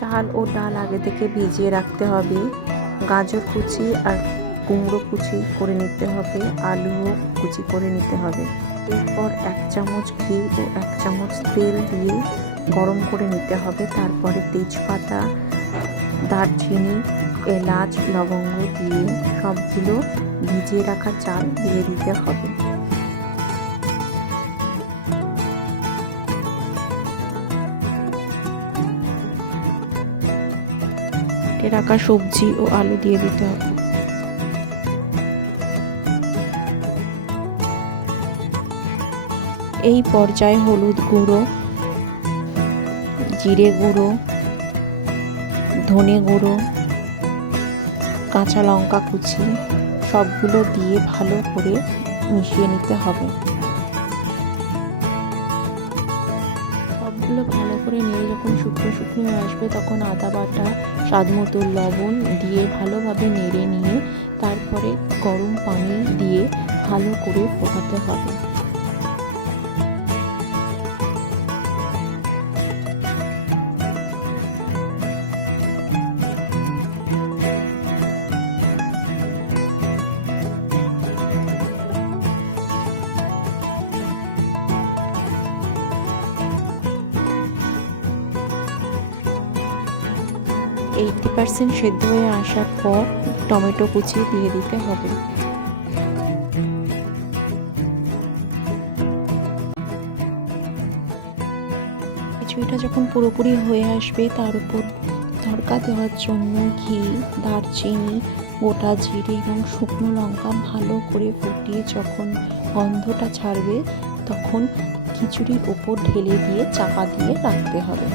চাল ও ডাল আগে থেকে ভিজিয়ে রাখতে হবে। গাজর কুচি আর কুমড়ো কুচি করে নিতে হবে আলুও কুচি করে নিতে হবে। এরপর এক চামচ ঘি ও এক চামচ তেল দিয়ে গরম করে নিতে হবে। তারপরে তেজপাতা, দারচিনি, এলাচ, লবঙ্গ দিয়ে সবগুলো ভিজিয়ে রাখা চাল দিয়ে দিতে হবে। কেটে রাখা সবজি ও আলু দিয়ে দিতে হবে। এই পর্যায়ে হলুদ গুঁড়ো, জিরে গুঁড়ো, ধনে গুঁড়ো, কাঁচা লঙ্কা কুচি সবগুলো দিয়ে ভালো করে মিশিয়ে নিতে হবে। সবগুলো ভালো করে নিয়ে যখন শুকনো শুকনো হয়ে আসবে, তখন আদা বাটা, স্বাদ মতো লবণ দিয়ে ভালোভাবে নেড়ে নিয়ে তারপরে গরম পানি দিয়ে ভালো করে ফোটাতে হবে। এইটটি পার্সেন্ট সেদ্ধ হয়ে আসার পর টমেটো কুচি দিয়ে দিতে হবে। খিচুড়িটা যখন পুরোপুরি হয়ে আসবে, তার উপর তড়কা দেওয়ার জন্য ঘি, দারচিনি, গোটা জিরে এবং শুকনো লঙ্কা ভালো করে ফুটিয়ে যখন গন্ধটা ছাড়বে, তখন খিচুড়ির ওপর ঢেলে দিয়ে চাপা দিয়ে রাখতে হবে।